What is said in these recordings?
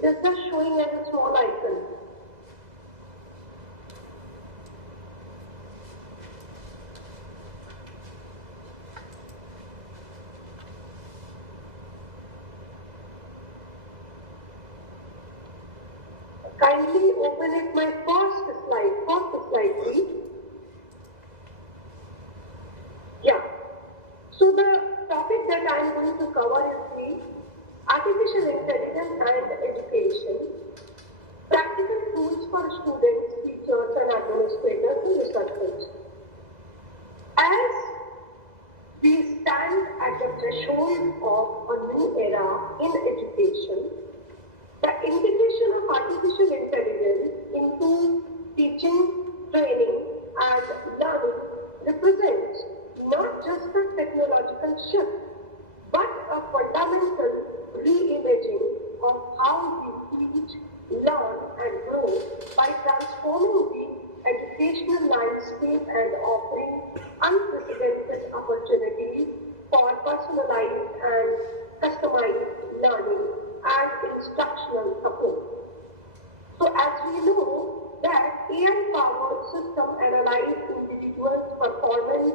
It is just showing as a small icon. Kindly open it my first slide please. Yeah. So the topic that I am going to cover is the artificial intelligence and education, practical tools for students, teachers and administrators and researchers. As we stand at the threshold of a new era in education, the integration of artificial intelligence into teaching, training and learning represents not just a technological shift, but a fundamental reimaging of how we teach, learn and grow by transforming the educational landscape and offering unprecedented opportunities for personalized and customized learning and instructional support. So as we know that AI-powered system analyze individuals' performance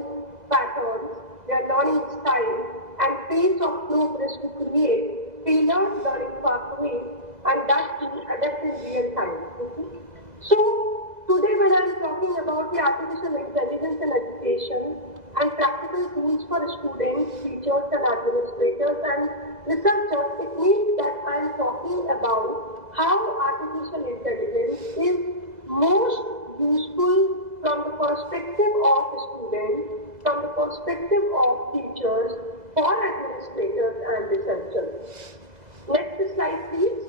patterns, their learning style and pace of progress to create tailored learning pathways and that to adapt in real time. Okay? So today when I am talking about the artificial intelligence in education and practical tools for students, teachers and administrators and researchers, it means that I am talking about how artificial intelligence is most useful from the perspective of students, from the perspective of teachers, for administrators and researchers. Next slide please.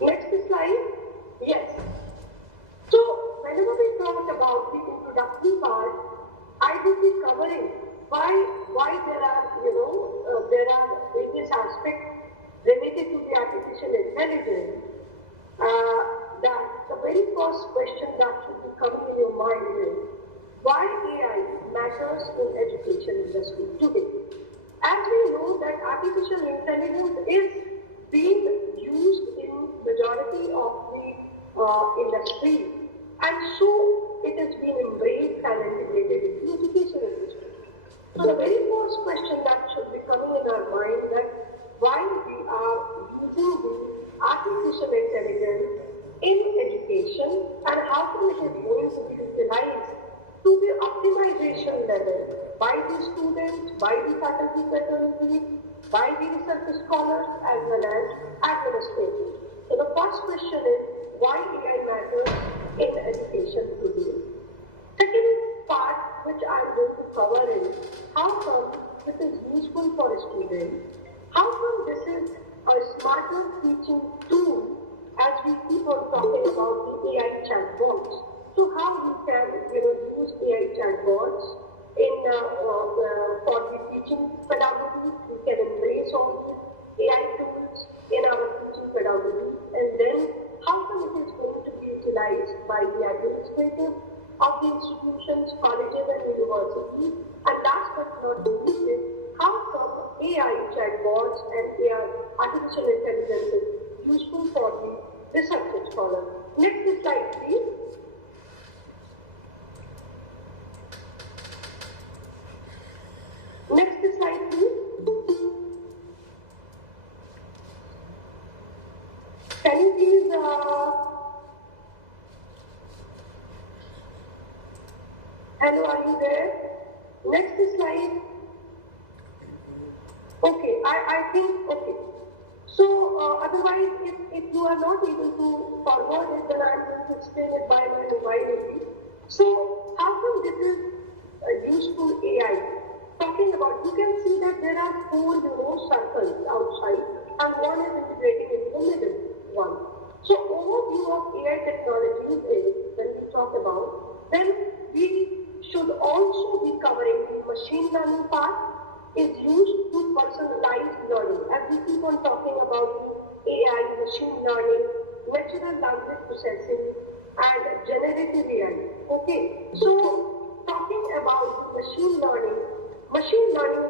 Next slide. Yes. So whenever we talk about the introductory part, I will be covering why there are various aspects related to the artificial intelligence. That the very first question that should be coming in your mind is why AI matters in education industry today. As we know that artificial intelligence is being used in majority of the industry, and so it has been embraced and integrated into the education industry. So the very first question that should be coming in our mind that why we are using the artificial intelligence in education and how come it is going to be utilized to the optimization level by the students, by the faculty fraternity, by the research scholars as well as administrators. So the first question is why AI matters in education today. Second part which I am going to cover is how come this is useful for students. How come this is a smarter teaching tool as we keep on talking about the AI chatbots. So how we can use AI chatbots in for the teaching pedagogy. We can embrace all these AI tools in our teaching pedagogy, and then how come it is going to be utilized by the administrators of the institutions, colleges and universities, and last but not least is how come AI chatbots and AI artificial intelligence is useful for the research scholars. Next slide please. Next slide please. Can you please hello, are you there? Next slide. Okay, I think, okay. So otherwise, if you are not able to forward it, then I am going to explain it by my mobile only. So how come this is useful AI? Talking about, you can see that there are four circles outside and one is integrating into the middle one. So overview of AI technologies is, when we talk about, then we should also be covering the machine learning part is used to personalize learning. As we keep on talking about AI, machine learning, natural language processing and generative AI. Okay, so talking about machine learning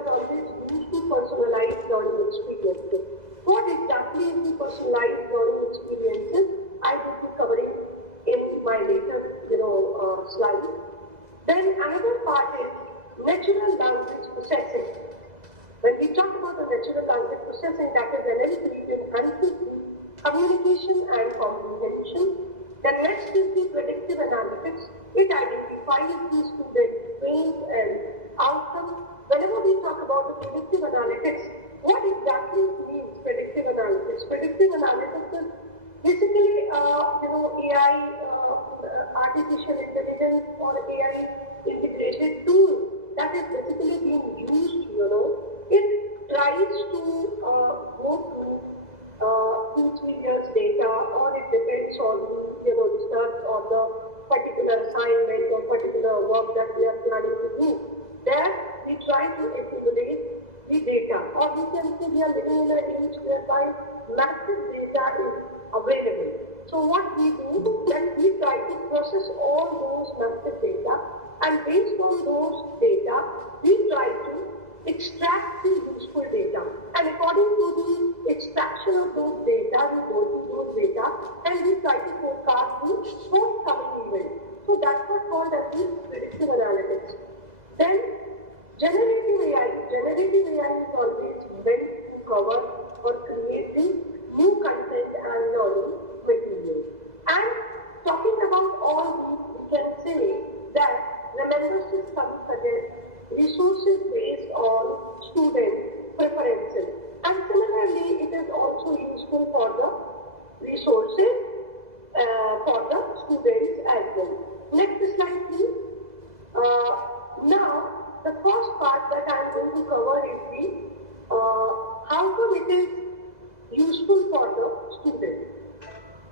is always used to personalize learning experiences. What exactly is the personalized learning experiences? I will be covering in my later, slide. Then another part is natural language processing. When we talk about the natural language processing, that is NLP, it enhances the communication and comprehension. The next is the predictive analytics. It identifies the student's strengths and outcomes. Whenever we talk about the predictive analytics, what exactly means predictive analytics? Predictive analytics is basically, AI, artificial intelligence or AI integrated tool that is basically being used, It tries to go through 2-3 years data, or it depends on the, research or the particular assignment or particular work that we are planning to do. There, we try to accumulate the data, or we can say we are living in an age whereby massive data is available. So what we do, that we try to process all those massive data, and based on those data, we try to extract the useful data. And according to the extraction of those data, we go to those data and we try to forecast the forthcoming event. So that's what's called as the predictive analytics. Then generative AI. Generative AI is always meant to cover or create the new content and learning material. And talking about all these, we can say that the membership suggests resources based on student preferences. And similarly, it is also useful for the resources for the students as well. Next slide, please. Now, the first part that I am going to cover is the how come it is useful for the student.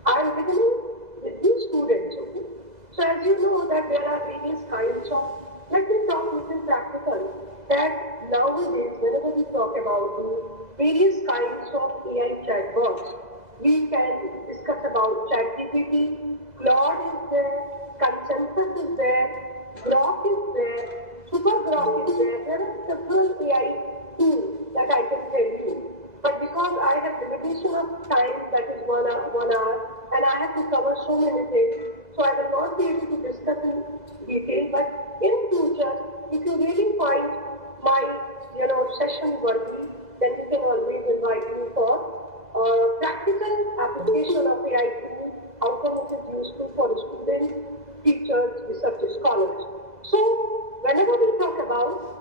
I am beginning with the students, okay? So as you know that there are various kinds of, let me talk a little practical, that nowadays whenever we talk about the various kinds of AI chatbots, we can discuss about ChatGPT, Claude is there, Consensus is there, Grok is there, Super Grok is there. There are several AI tools that I can tell you. But because I have limitation of time, that is 1 hour, and I have to cover so many things, so I will not be able to discuss in detail. But in future, if you really find my, session worthy, then you can always invite me for practical application of AI tools, how come it is useful for students, teachers, researchers, scholars. So, whenever we talk about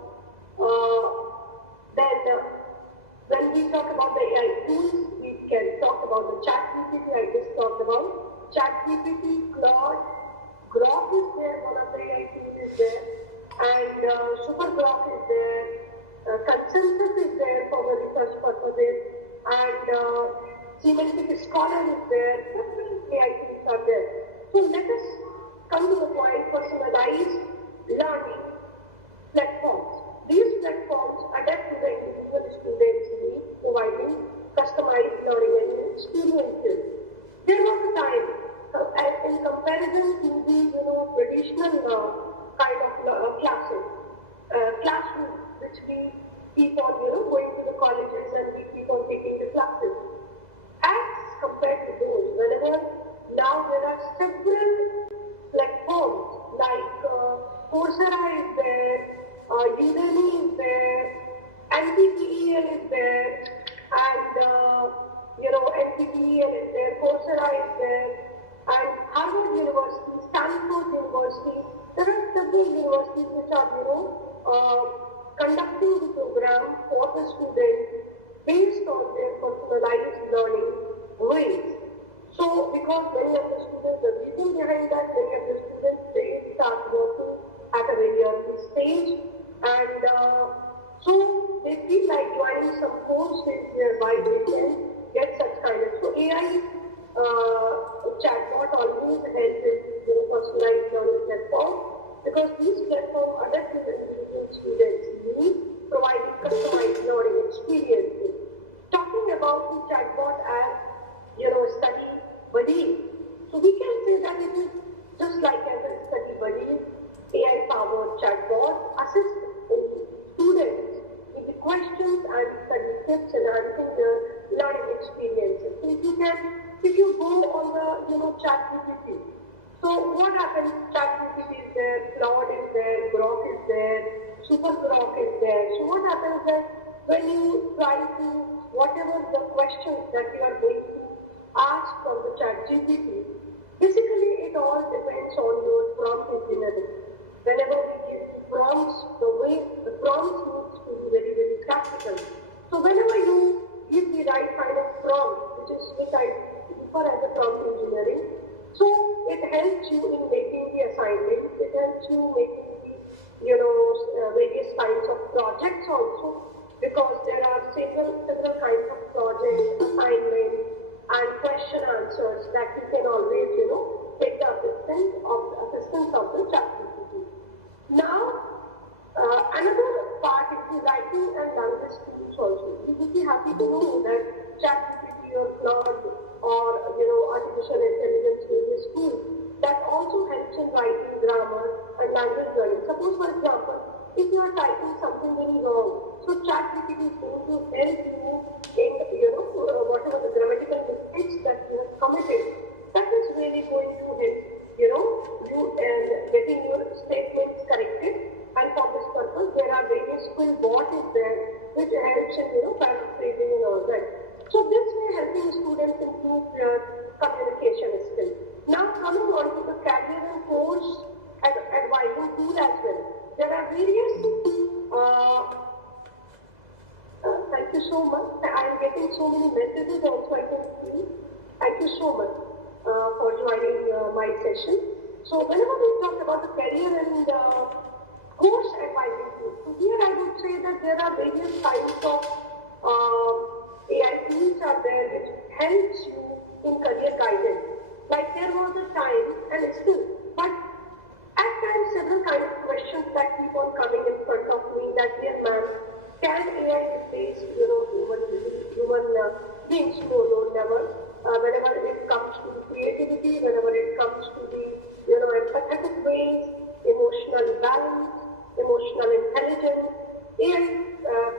when we talk about the AI tools, we can talk about the ChatGPT. I just talked about ChatGPT, Claude, Grok is there, one of the AI tools is there, and Super Grok is there, Consensus is there for the research purposes, and Semantic Scholar is there. Several AI tools are there. So let us come to the point: personalized learning platforms. These platforms adapt to the individual students' needs, providing customized learning and experiences. There was a time, in comparison to the traditional kind of classroom, which we keep on going to the colleges and we keep on taking the classes. As compared to those, whenever now there are several platforms like Coursera is there, Udemy is there, NPTEL is there, and NPTEL is there, Coursera is there, and Harvard University, Stanford University. There are several universities which are conducting the program for the students based on their personalized learning ways. So, because many of the students, the reason behind that, many of the students, they start working at a very early stage, and so they feel like joining some courses whereby they can get such kind of. So AI chatbot always helps in personalized learning platform, because these platforms adapt to the individual students' needs, providing customized learning experiences. Talking about the chatbot as study buddy, so we can say that it is just like as a study buddy, AI-powered chatbot assists students with the questions and study tips, enhancing their learning experiences. So if you go on the ChatGPT, so what happens? ChatGPT is there, Claude is there, Grok is there, Super Grok is there. So what happens is when you try to whatever the questions that you are going to ask from the ChatGPT, basically it all depends on your prompt engineering. Whenever we give the prompts, the prompts needs to be very, very practical. So whenever you give the right kind of prompt, which I refer as a prompt engineering, so it helps you in making the assignments, it helps you making the various kinds of projects also, because there are several kinds of projects, assignments, and question answers that you can always take the assistance of the ChatGPT. Now, another part is the writing and language tools also. You would be happy to know that ChatGPT or Claude or artificial intelligence various tools that also helps in writing, grammar, and language learning. Suppose, for example, if you are typing something very wrong, so ChatGPT is going to help you in whatever the grammatical mistakes that you have committed. That is really going to help you in getting your statements corrected. And for this purpose, there are various skill bot is there which helps in paraphrasing and all that. So this way helping students improve their communication skills. Now coming on to the career and course advising tool as well. There are various thank you so much. I am getting so many messages also I can see. Thank you so much for joining my session. So whenever we talk about the career and course advising tools, so here I would say that there are various kinds of AI tools are there which helps you in career guidance. Like there was a time and still, but at times several kinds of questions that keep on coming in front of me that, dear ma'am, can AI replace human beings? No, never. Whenever it comes to the creativity, whenever it comes to the empathetic ways, emotional balance, emotional intelligence, AI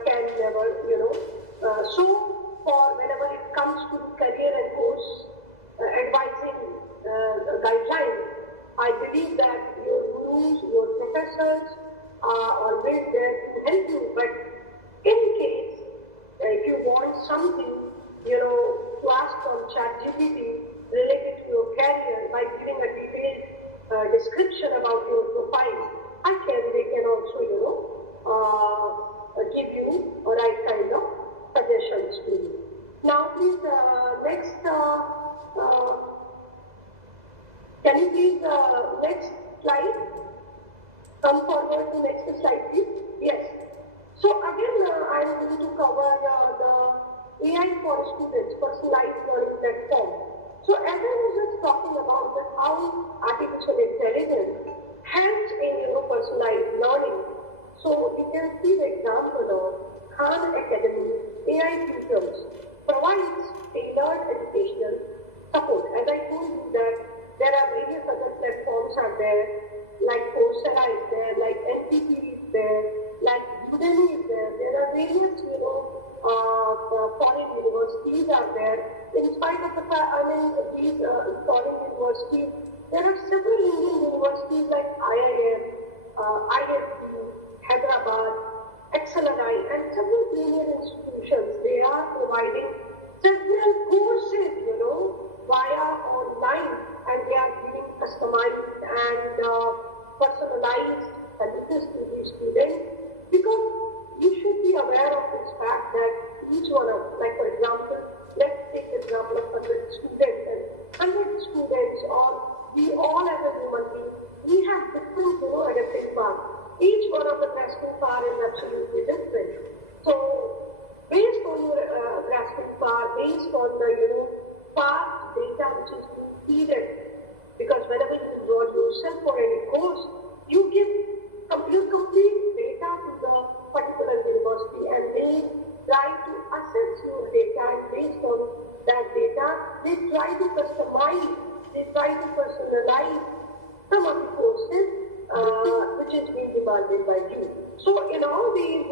can never so for whenever it comes to the career and course advising guidelines, I believe that your gurus, your professors are always there to help you. But in case if you want something, to ask from ChatGPT related to your career by giving a detailed description about your profile, they can also give you a right kind of suggestions to you. Now please next can you please next slide come forward to next slide please. Yes, so again I am going to cover the AI for students personalized learning platform. So as I was just talking about that how artificial intelligence helps in personalized learning. So we can see the example of Khan Academy AI tutors provides tailored educational support. As I told you that there are various other platforms are there, like Coursera is there, like NPT is there, like Udemy is there. There are various foreign universities are there. In spite of the fact, these foreign universities, there are several Indian universities like IIM, ISB, Hyderabad, XLRI, and several premier institutions. They are providing several courses, via online, and they are giving customized and personalized services to the students, because you should be aware of this fact that each one of, like for example, let's take the example of 100 students, and 100 students, or we all as a human being, we have different, adapting paths. Each one of the grasping power is absolutely different. So, based on your grasping power, based on the, past data which is being feeded, because whenever you enroll yourself for any course, you give complete data to the particular university, and they try to assess your data, and based on that data, they try to customize, they try to personalize some of the courses which is being demanded by you. So in all these,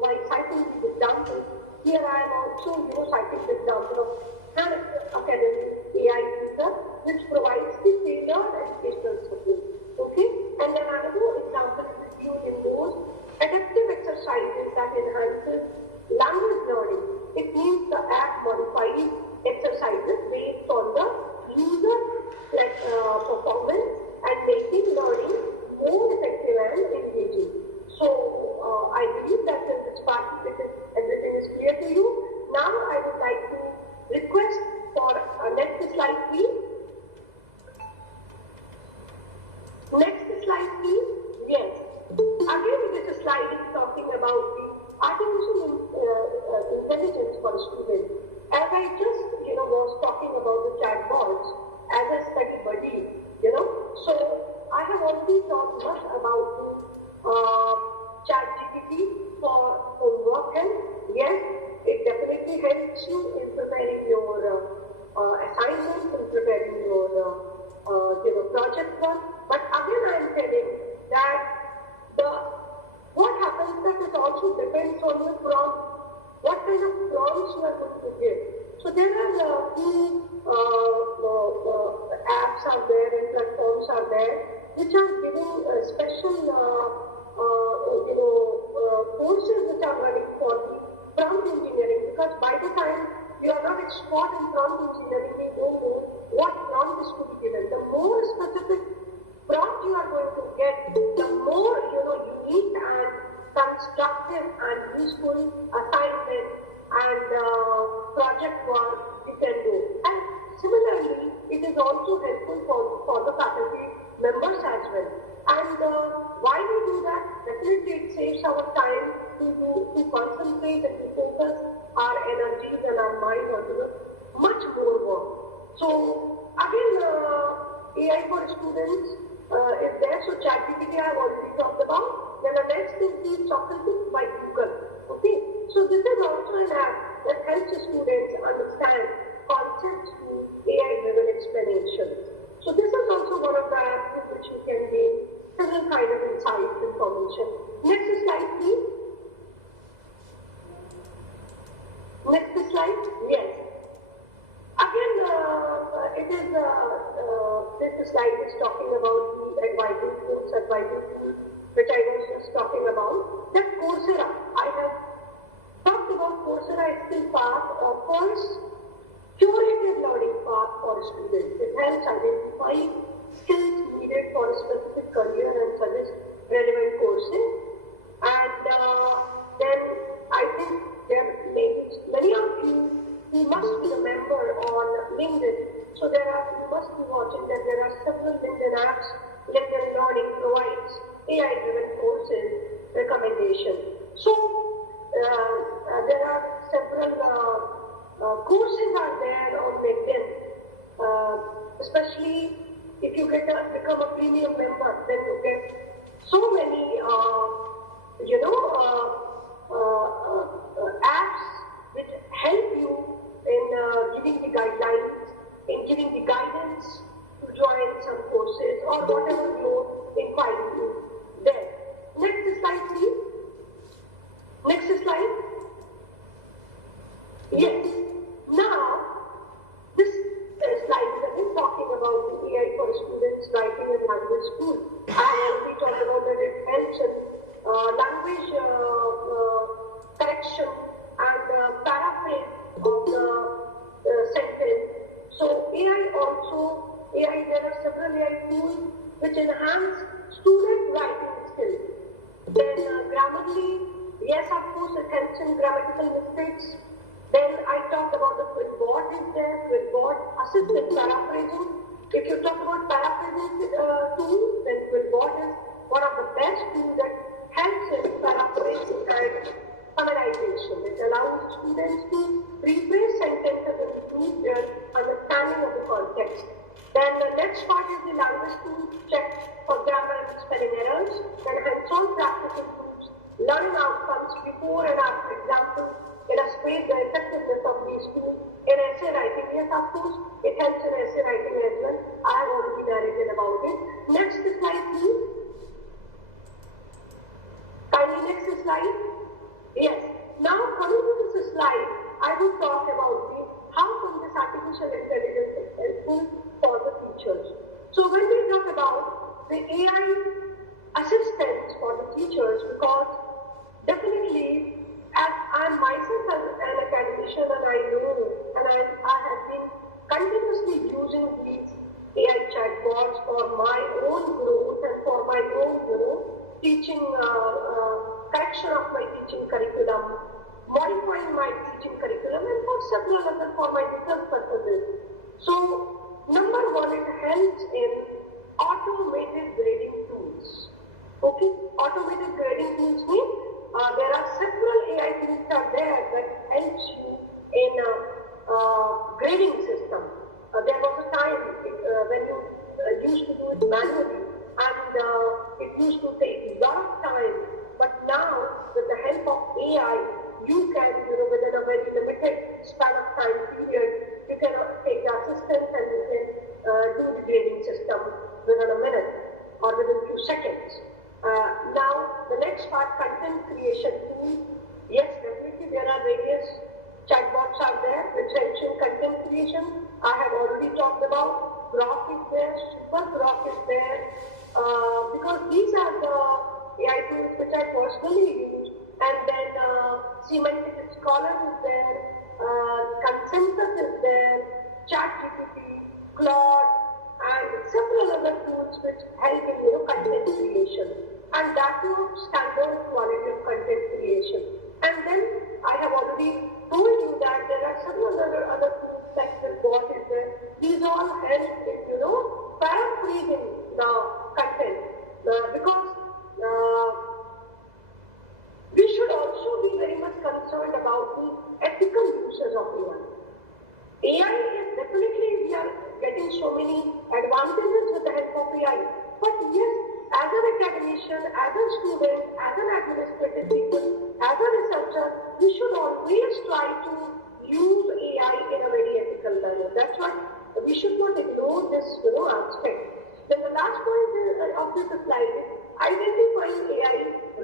by citing these examples, Here I am also, citing the example of Khan Academy AI user, which provides the tailored educational support. Okay, and then another example is reviewed in those adaptive exercises that enhances language learning. It means the app modifies exercises based on the user performance and making learning more effective and engaging. So I believe that in this part everything is clear to you. Now I would like to request for next slide please. Next slide please. Yes. Again this slide is talking about the artificial intelligence for students. As I just was talking about the chatbots as a study buddy, so I have already talked much about the ChatGPT for homework help. Yes, it definitely helps you in preparing your assignments, in preparing your project work. But again, I am telling that what happens that it also depends on your prompt, what kind of prompts you are going to give. So there are a few apps are there and platforms are there which are giving special courses which are running for the prompt engineering, because by the time you are not expert in prompt engineering, you don't know what prompt is to be given. The more specific prompt you are going to get, the more unique and constructive and useful assignment and project work you can do. And similarly, it is also helpful for the faculty members as well. And why we do that? Definitely it saves our time to concentrate and to focus our energies and our mind onto the much more work. So again, AI for students is there. So ChatGPT I have already talked about. Then the next is the Chocolate by Google. Okay. So this is also an app that helps students understand concepts through AI-driven explanations. So this is also one of the apps in which you can gain several kind of insights, information. Next slide, please. Next slide. Yes. Again, it is this slide is talking about the advising tools, which I was just talking about. That Coursera, I have talked about Coursera is still part of first curated learning path for students. It helps identify skills needed for a specific career and suggest relevant courses. And then I think there may be many of you who must be a member on LinkedIn. So you must be watching that there are several LinkedIn apps. LinkedIn Learning provides AI-driven courses recommendation. So there are several courses are there on LinkedIn, especially if you become a premium member, then you get so many apps which help you in giving the guidelines, in giving the guidance to join some courses or whatever your inquiry is there. Next slide, please. Next slide. Yes. Now, this slide is again talking about the AI for students writing and language school. I already talked about that it helps in language correction and paraphrase of the sentence. So there are several AI tools which enhance student writing skills. Then Grammarly, yes, of course, it helps in grammatical mistakes. Then I talked about the Quillbot is there. Quillbot assists in paraphrasing. If you talk about paraphrasing tools, then Quillbot is one of the best tools that helps in paraphrasing and summarization. It allows students to rephrase sentences and improve their understanding of the context. Then the next part is the language tools check for grammar and spelling errors. Then hands-on practice improves learning outcomes before and after examples. Illustrate the effectiveness of these tools in essay writing. Yes, of course, it helps in essay writing as well. I have already narrated about it. Next slide, please. Kindly next slide. Yes. Now coming to this slide, I will talk about how can this artificial intelligence is helpful for the teachers. So when we talk about the AI assistants for the teachers, because definitely as I am myself an academician and I know and I have been continuously using these AI chatbots for my own growth and for my own, teaching, correction of my teaching curriculum, modifying my teaching curriculum, and for several other for my research purposes. So, number one, it helps in automated grading tools. Okay, automated grading tools mean there are several AI tools are there that helps you in a grading system. There was a time when you used to do it manually, and it used to take a lot of time. But now, with the help of AI, you can, within a very limited span of time period, you can take the assistance and you can do the grading system within a minute or within a few seconds. Now, the next part, content creation tool. Yes, definitely there are various chatbots out there which helps in content creation. I have already talked about Grok is there, Super Grok is there, because these are the AI tools which I personally use. And then Semantic Scholar is there, Consensus is there, ChatGPT, Claude, and several other tools which help in content creation. And that too of standard quality of content creation. And then I have already told you that there are several other tools like the bot is there. These all help in paraphrasing the content because we should also be very much concerned about the ethical uses of AI. AI is definitely, we are getting so many advantages with the help of AI. But yes, as an academician, as a student, as an administrative people, as a researcher, we should always try to use AI in a very ethical manner. That's why we should not ignore this aspect. Then the last point of this slide is identifying AI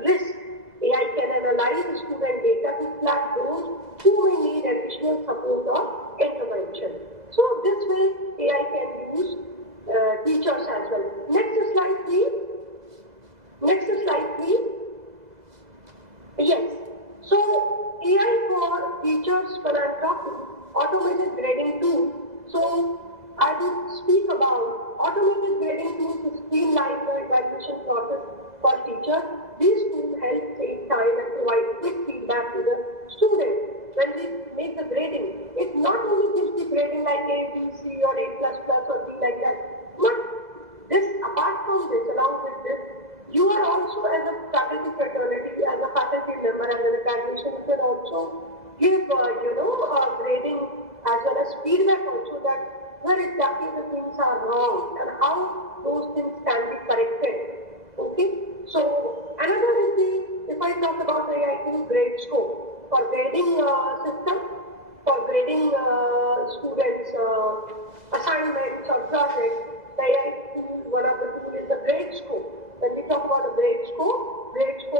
risk. AI can analyze student data to flag those who may need additional support or intervention. So this way AI can use teachers as well. Next slide please. Next slide please. Yes. So AI for teachers when I'm talking automated grading tool. So I will speak about automated grading tools to streamline the evaluation process for teachers. These tools help save time and provide quick feedback to the student. When we make the grading, it not only gives the grading like A, B, C or A++ or B like that, but this, apart from this, along with this, you are also as a faculty fraternity, as a faculty member, as an academician, you can also give, grading as well as feedback also that where exactly the things are wrong and how those things can be corrected. Okay? So, another is if I talk about the AI grade scope for grading system, for grading students' assignments or projects, the AI tool, one of the tools is the grade scope. When we talk about a grade scope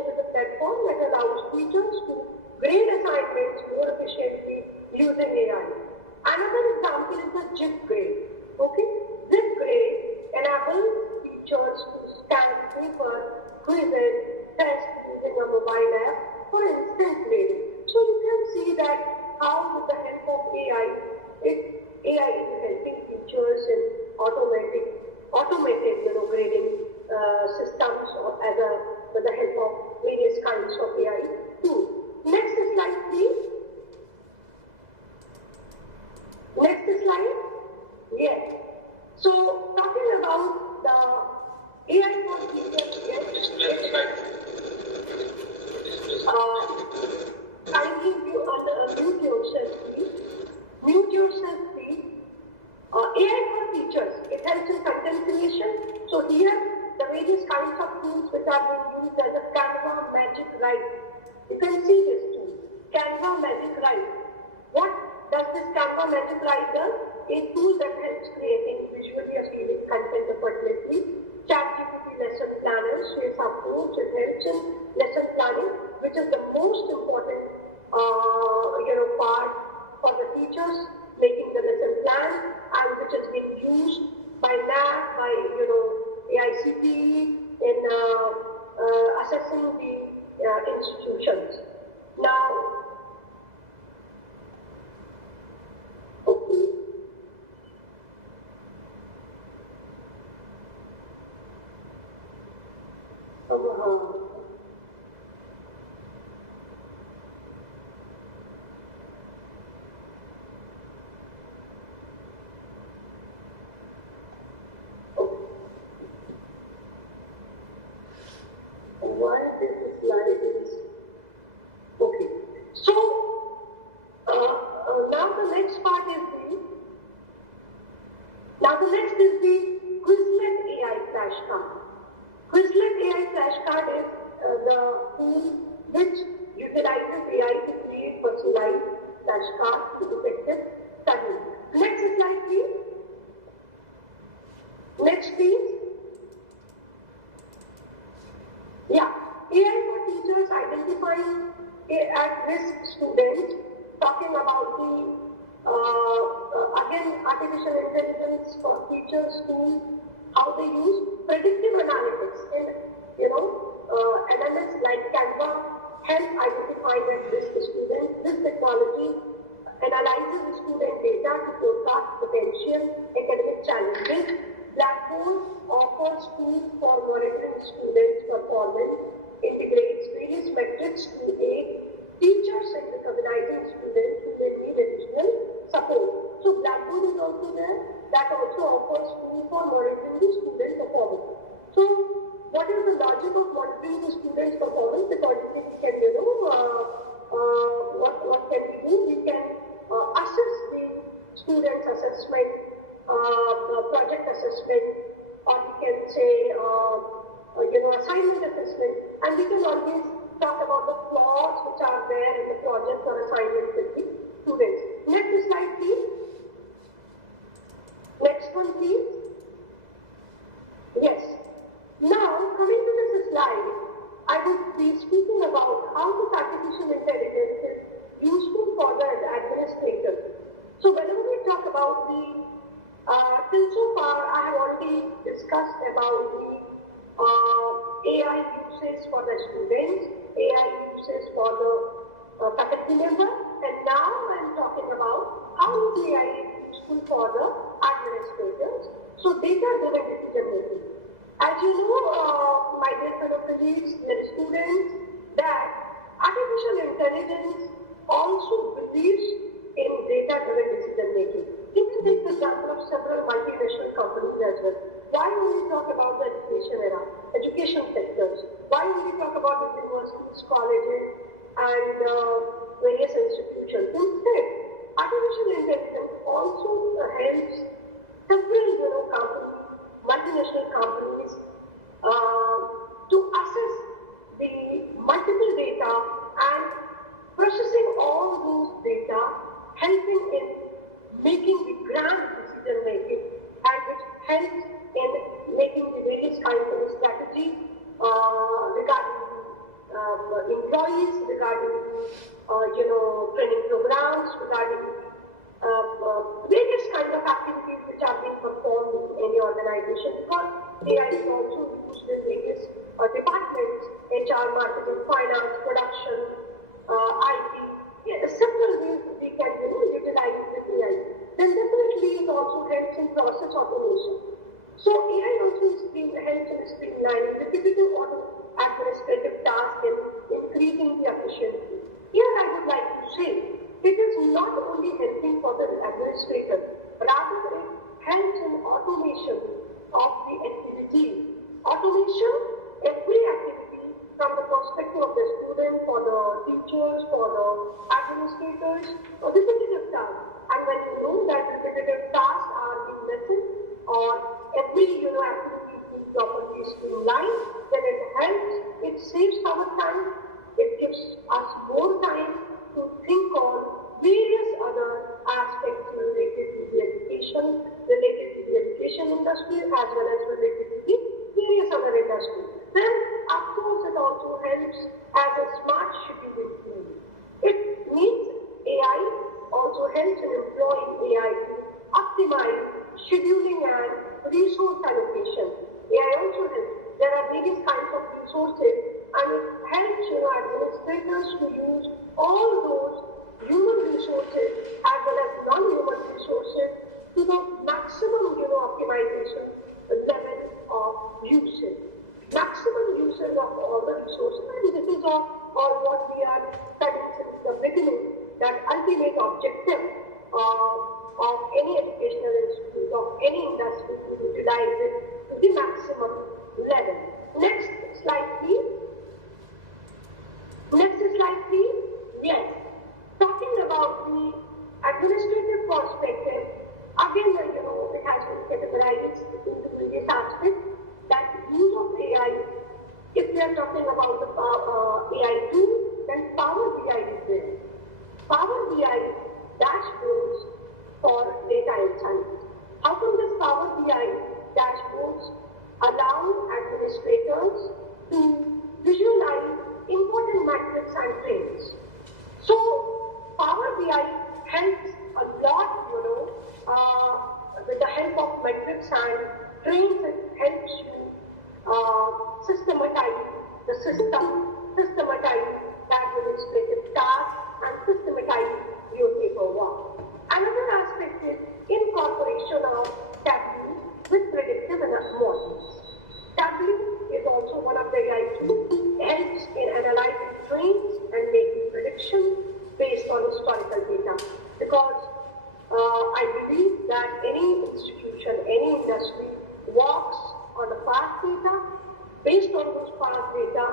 is a platform that allows teachers to grade assignments more efficiently using AI. Another example is the JIT grade. Okay? JIT grade enables teachers to scan paper, quizzes, tests using a mobile app for instant grading. So you can see that how with the help of AI is helping teachers in automated grading systems with the help of various kinds of AI tools. Next slide, please. Next slide. Yes. So talking about the AI for teachers. Kindly mute yourself, please. Mute yourself, please. AI for teachers. It helps in content creation. So here, the various kinds of tools which are being used as a Canva Magic Write. You can see this tool, Canva Magic Write. What does this Canva Magic Write do? A tool that helps creating visually appealing content effortlessly. ChatGPT lesson planners shares approach. It helps in lesson planning, which is the most important part for the teachers, making the lesson plan, and which has been used by NAC, by AICT in assessing the institutions. Now, okay. Why this slide is okay. So now the next part is the Quizlet AI flashcard. Quizlet AI flashcard is the tool which utilizes AI to create personalized flashcards to effective studying. Next slide, please. Next, please. Yeah, AI for teachers identifying at-risk students, talking about the, again, artificial intelligence for teachers to how they use predictive analytics in, LMS like Canva help identify at-risk students. This technology analyzes the student data to forecast potential academic challenges. Blackboard offers tools for monitoring students' performance, integrates various metrics to aid teachers in recognizing students who may need additional support. So Blackboard is also there. That also offers tools for monitoring the student performance. So what is the logic of monitoring the student's performance? Because we can, what can we do? We can assess the student's assessment, project assessment, or we can say, assignment assessment, and we can always talk about the flaws which are there in the project or assignment with the students. Next slide, please. Next one, please. Yes. Now, coming to this slide, I would be speaking about how this artificial intelligence is useful for the administrators. So whenever we talk about the till so far, I have already discussed about the AI uses for the students, AI uses for the faculty member, and now I'm talking about how is AI useful for the administrators. So data-driven decision making. As you know, my dear fellow colleagues and students, that artificial intelligence also believes in data-driven decision making. You can take the example of several multinational companies as well. Why will we talk about the education sectors? Why will we talk about the universities, colleges, and various institutions? Instead, artificial intelligence also helps several companies, multinational companies, to assess the multiple data and processing all those data, helping in making the grand decision making, and which helps in making the various kinds of strategy regarding employees, regarding training programs, regarding various kinds of activities which are being performed in any organization. Because AI is also used in various departments: HR, marketing, finance, production, IT. Several ways we can utilize this AI. Then definitely it also helps in process automation. So AI also helps in streamlining repetitive administrative tasks and increasing the efficiency. Here I would like to say, it is not only helping for the administrators, rather it helps in automation of the activities. Automation, every activity from the perspective of the student, for the teachers, for the administrators, repetitive tasks. And when you know that repetitive tasks are being lessened, or every activity is being properly streamlined, then it helps, it saves our time, it gives us more time to think on various other aspects related to the education industry, as well as related to the various other industries. Then, of course, it also helps as a smart scheduling tool. It helps in employing AI to optimize scheduling and resource allocation. AI also helps. There are various kinds of resources, and it helps administrators to use all those human resources as well as non-human resources to the maximum optimization level of usage. Maximum usage of all the resources, and this is all what we are studying since the beginning, that ultimate objective of any educational institute, of any industry, to utilize it to the maximum level. Next slide, please. Next slide, please. Yes. Talking about the administrative perspective, again, it has been categorized into various aspects. That use of AI, if we are talking about the AI tool, then Power BI is there. Power BI dashboards for data insights. How come this Power BI dashboards allow administrators to visualize important metrics and trends? So Power BI helps a lot, with the help of metrics and trends. It helps you systematize the system, systematize the administrative tasks, and systematize your paperwork. Another aspect is incorporation of Tableau with predictive models. Tableau is also one of the AI tools. It helps in analyzing trends and making predictions based on historical data. Because I believe that any institution, any industry works on the past data. Based on those past data,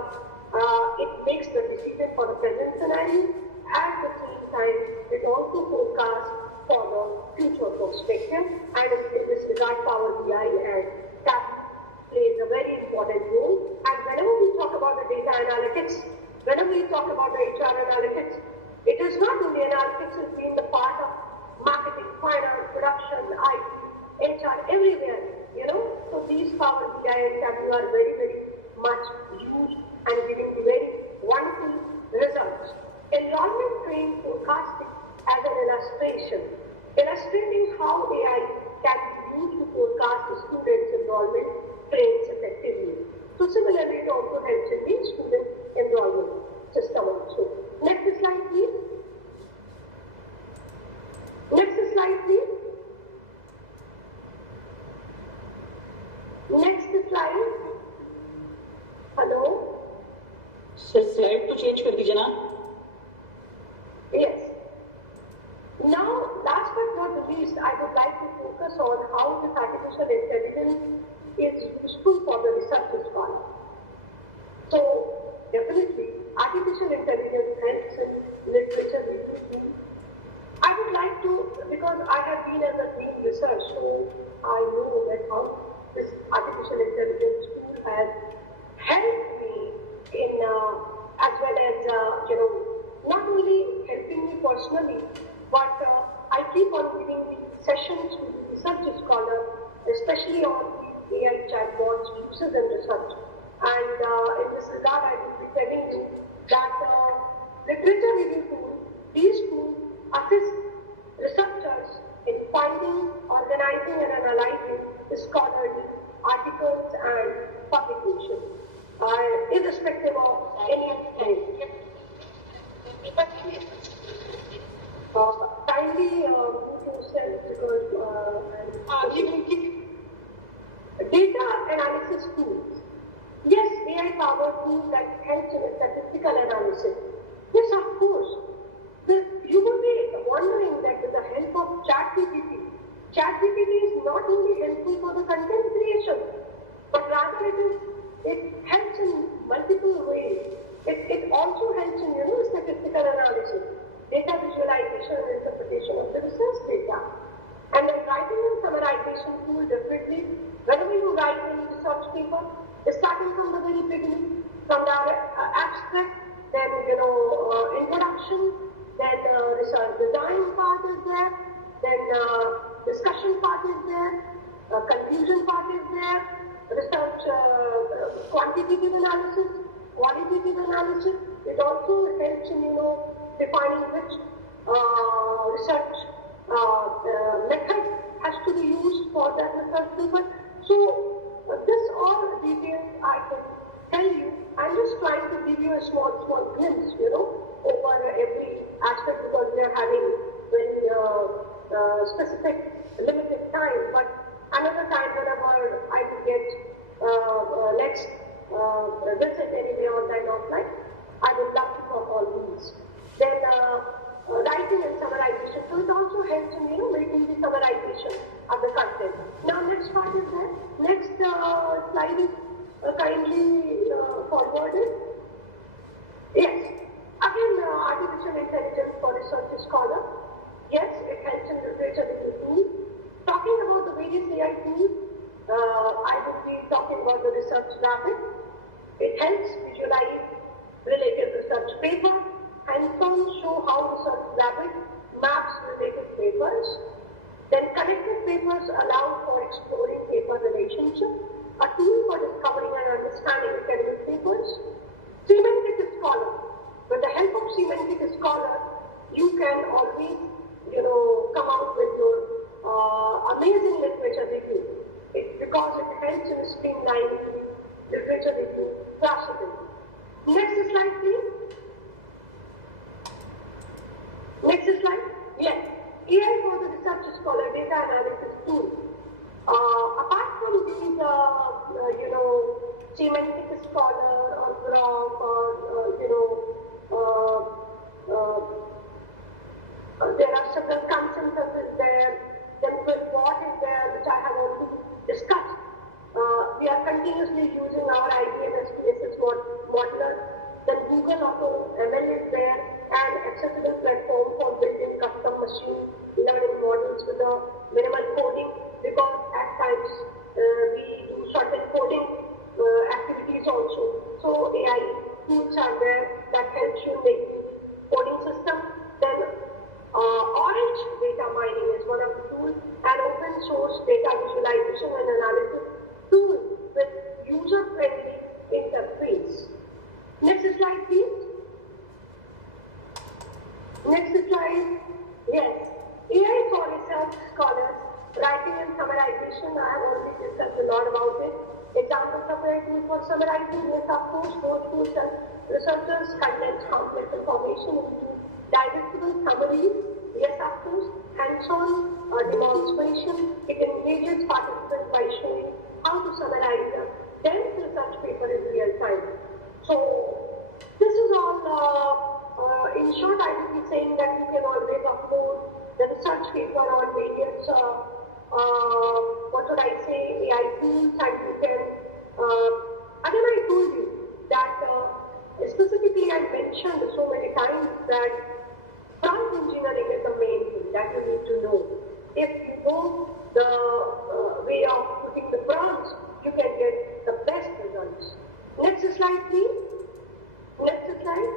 it makes the decision for the present scenario. At the same time, it also forecasts for the future perspective. And in this regard, Power BI and Tableau plays a very important role. And whenever we talk about the data analytics, whenever we talk about the HR analytics, it is not only analytics is being the part of marketing, finance, production, IT, HR, everywhere. So these Power BI and Tableau are very, very much used and giving very wonderful results. Enrollment trend forecasting as an illustration, illustrating how AI can be used to forecast the students' enrollment trends effectively. So similarly, it also helps in the student enrollment system also. Next slide, please. Next slide, please. Next slide. Hello. Sir slide तो change कर दीजिए ना. Yes. Now, last but not least, I would like to focus on how this artificial intelligence is useful for the research scholar. So, definitely, artificial intelligence helps in literature review. I would like to, because I have been as a green research, so I know that how this artificial intelligence tool has helped me in, as well as, not only helping me personally, but I keep on giving sessions to the research scholar, especially on AI chatbots, uses and research. And in this regard, I will be telling you that literature review tools, these tools assist researchers in finding, organizing and analyzing scholarly articles and publications, irrespective of any field. Kindly mute yourself because data analysis tools. Yes, AI-powered tool that helps in statistical analysis. Yes, of course. You would be wondering that with the help of ChatGPT is not only helpful for the content creation, but rather it helps in multiple ways. It also helps in statistical analysis, data visualization and interpretation of the research data. And then writing and summarization tool definitely, whenever you write any research paper, starting from the very beginning, from the abstract, then introduction, then research design part is there, then discussion part is there, conclusion part is there, research quantitative analysis, qualitative analysis. It also helps in defining which research method has to be used for that research paper. So this all details I can tell you. I'm just trying to give you a small glimpse, over every aspect because we are having very specific limited time. But another time whenever I will get next visit anyway online offline, I would love to talk all these. Then writing and summarization. So it also helps in making the summarization of the content. Now next part is there. Next slide is kindly forwarded. Yes. Again, artificial intelligence for research scholar. Yes, it helps in literature review tools. Talking about the various AI tools, I would be talking about the research rapid. It helps visualize related research papers. Hands-on show how research rapid maps related papers. Then connected papers allow for exploring paper relationships. A tool for discovering and understanding academic papers. Semantic Scholar. With the help of Semantic Scholar, you can always, come out with your amazing literature review. Because it helps in streamlining the literature review process. Next slide, please. Next slide. Yes. AI for the research scholar data analysis tool. Apart from these, Semantic Scholar or Grok or, there are several consensus there. Then what is there, which I have already discussed. We are continuously using our IBM SPSS modeler. Then Google Auto ML is there, and accessible platform for building custom machine learning models with a minimal coding, because at times we do certain coding activities also. So AI tools are there that helps you make coding system. Then Orange data mining is one of the tools, and open source data visualization and analysis tool with user-friendly interface. Next slide, please. Next slide. Yes. AI for research scholars, writing and summarization. I have already discussed a lot about it. Examples of AI tools for summarizing. Yes, of course, those tools and researchers condense complex information into digestible summaries. Yes, of course. Hands-on demonstration. It engages participants by showing how to summarize a dense research paper in real time. So, this is all, in short, I will be saying that you can always upload the research paper on various, AI tools, and you can, again I told you that, specifically I mentioned so many times that prompt engineering is the main thing that you need to know. If you go the way of putting the prompts, you can get the best results. Next slide, please. Next slide.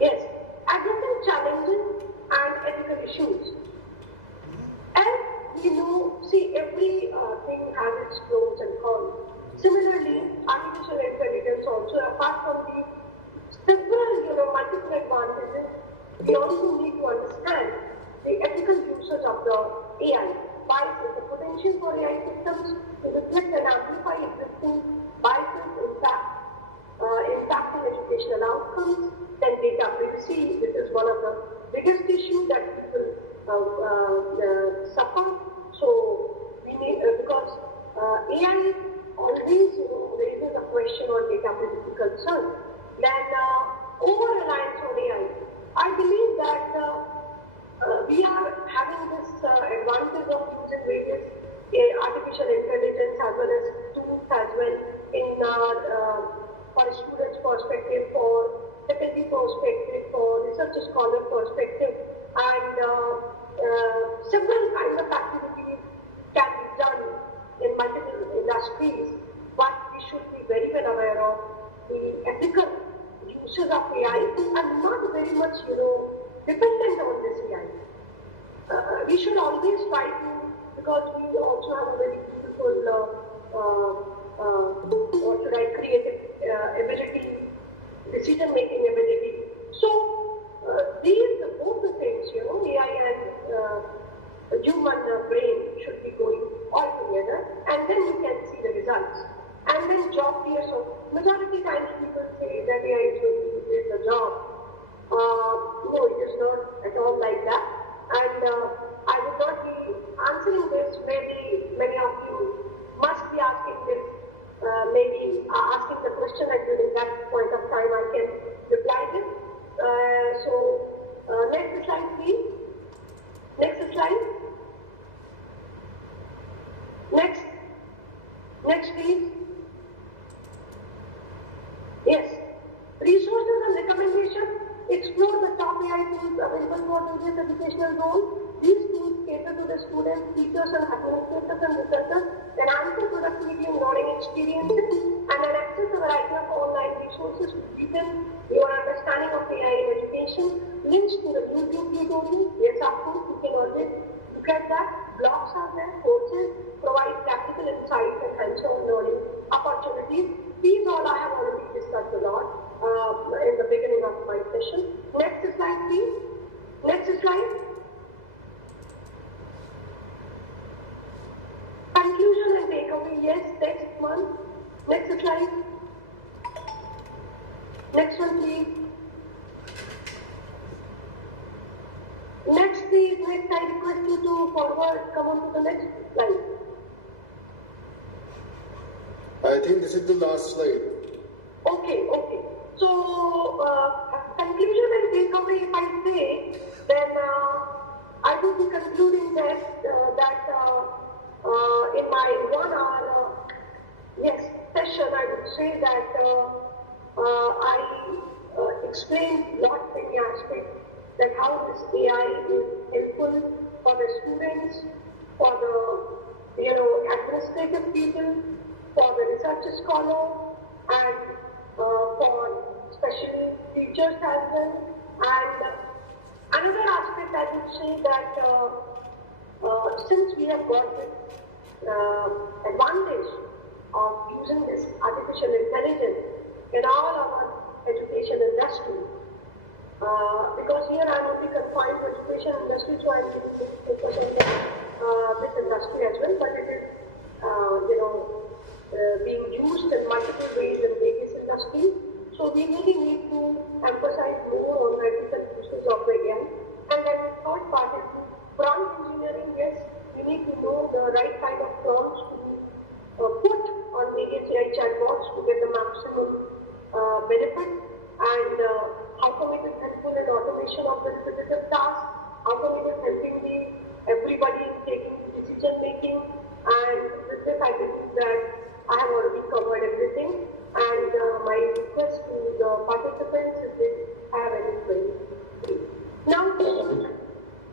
Yes. Addressing challenges and ethical issues. As you know, see, every thing has its pros and cons. Similarly, artificial intelligence also, apart from these several, multiple advantages, we also need to understand the ethical usage of the AI. Biases, the potential for AI systems to reflect and amplify existing biases, impacting educational outcomes. Then data privacy, this is one of the biggest issues that people suffer. So we need, because AI always raises a question on data privacy concern. Then over-reliance on AI. I believe that we are having this advantage of using various artificial intelligence as well as tools as well in for students' perspective, for faculty perspective, for research scholar perspective, and several kinds of activities can be done in multiple industries, but we should be very well aware of the ethical uses of AI and not very much, dependent on this AI. We should always try to, because we also have a very beautiful, creative ability, decision-making ability. So, these both the things, AI and human brain should be going all together, and then you can see the results. And then job fear. So majority times people say that AI is going to replace the job. No, it is not at all like that. And I would not be answering this. Maybe many of you must be asking this, maybe asking the question, and during that point of time I can reply this. Next slide, please. Next slide. Next, please. Yes. Resources and recommendations. Explore the top AI tools available for various educational roles. These tools cater to the students, teachers, and administrators and researchers, enhance the productivity and learning experiences, and then access a variety of online resources to deepen your understanding of AI in education. Links to the YouTube tutorials. Yes, of course, you can always look at that. Blogs are there, courses provide practical insights and hands-on learning opportunities. These all I have already discussed a lot in the beginning of my session. Next slide, please. Next slide. Conclusion and takeaway. Yes, next one. Next slide. Next one, please. Next, please. Next, I request you to forward. Come on to the next slide. I think this is the last slide. Okay. So, conclusion and takeaway, if I say, then I will be concluding that in my 1 hour session, I would say that I explained lot many aspects, that how this AI is helpful for the students, for the administrative people, for the research scholar, and for special teachers as well. And another aspect I would say that since we have got this advantage of using this artificial intelligence in all our education industry, because here I am only confined to education industry, so I am going to focus on this industry as well, but it is being used in multiple ways in various industries. So we really need to emphasize more on the ethical uses of the AI. And then the third part is prompt engineering. Yes, we need to know the right kind of prompts to put on various AI chatbots to get the maximum benefit. And how come it is helpful in automation of the repetitive tasks? How come it is helping everybody taking decision making? And with this, I believe that I have already covered everything. And my request to the participants is if I have any queries. Now,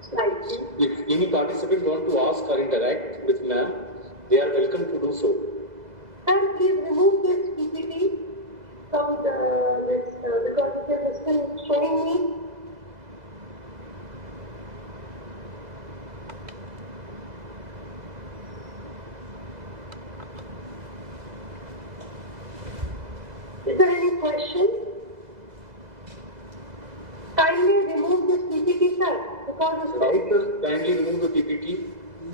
slide. If any participant want to ask or interact with ma'am, they are welcome to do so. And please remove this PPT from this because it is still showing me. Is there any question? Kindly remove this PPT, sir, because it's Right, kindly remove the PPT.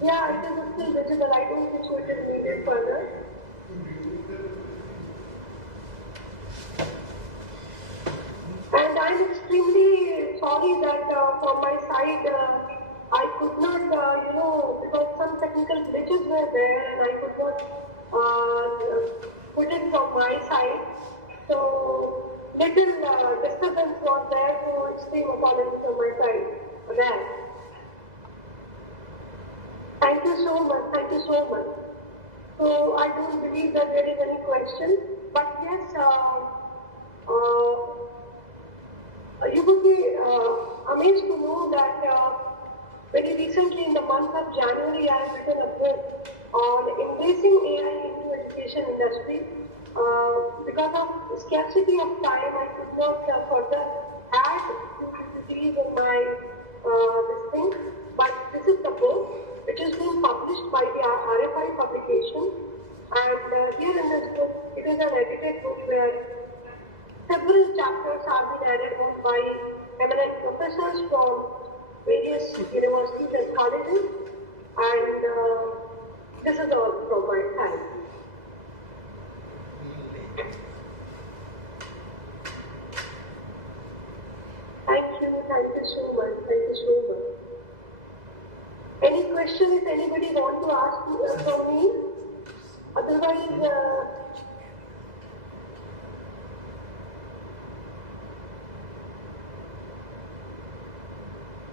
yeah, it is still visible. I don't think so it is needed further. And I'm extremely sorry that from my side I could not, because some technical glitches were there and I could not put it from my side. So little disturbance was there, so extreme apologies from my side for that. Thank you so much. Thank you so much. So I don't believe that there is any question, but yes, you would be amazed to know that very recently in the month of January, I have written a book on embracing AI into education industry. Because of scarcity of time, I could not further add utilities in my this thing. But this is the book which is being published by the RFI publication. And here in this book, it is an edited book where several chapters have been added on by eminent professors from various universities and colleges. And this is all from my side. Thank you so much, thank you so much. Any question if anybody want to ask from me? Otherwise,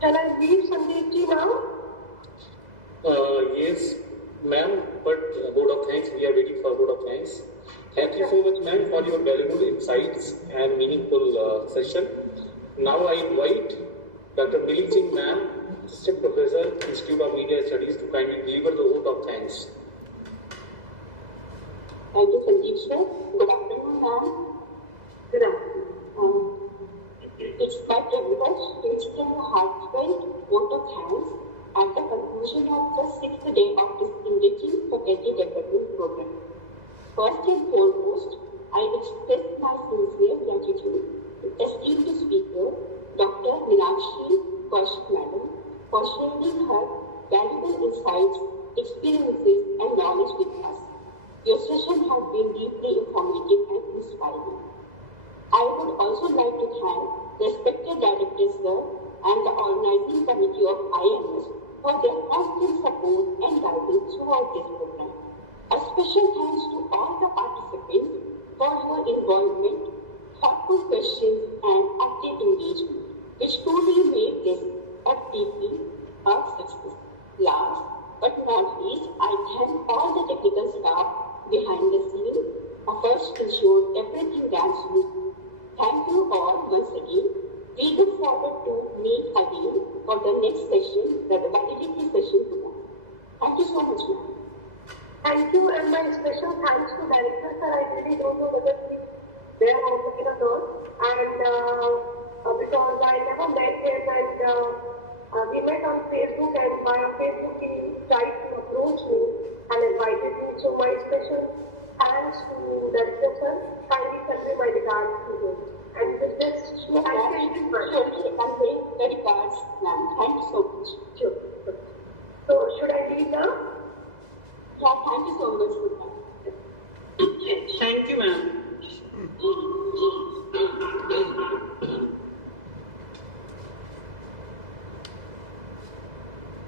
shall I leave Sandeep ji now? Yes, ma'am, but word of thanks, we are waiting for word of thanks. Thank you so much, ma'am, for your valuable insights and meaningful session. Now I invite Dr. Millie Singh, ma'am, Assistant Professor, Institute of Media Studies, to kindly deliver the vote of thanks. Thank you, Sandeep sir. Good afternoon, ma'am. Good afternoon. It's my privilege to extend a heartfelt vote of thanks at the conclusion of the 6th day of this enriching faculty development program. First and foremost, I express my sincere gratitude to esteemed speaker, Dr. Meenakshi Kaushik Madam, for sharing her valuable insights, experiences, and knowledge with us. Your session has been deeply informative and inspiring. I would also like to thank respected Director Sir and the organizing committee of IMS for their constant support and guidance throughout this program. A special thanks to all the participants for your involvement, thoughtful questions, and active engagement, which truly made this FTP a success. Last but not least, I thank all the technical staff behind the scenes who first ensured everything ran smoothly. Thank you all once again. We look forward to meet again for the next session, the validity session tomorrow. Thank you so much, ma'am. Thank you, and my special thanks to Director Sir. I really don't know whether he's there also or not. And because I never met him, and we met on Facebook, and via Facebook he tried to approach me and invited me. So my special thanks to Director Sir. Kindly convey my regards to him. And with this, Sure, thank ma'am. you very much. Surely, I'm very, very regards, ma'am. Thank you so much. Sure. So should I leave now? Yeah, thank you so much, ma'am. Thank you, ma'am.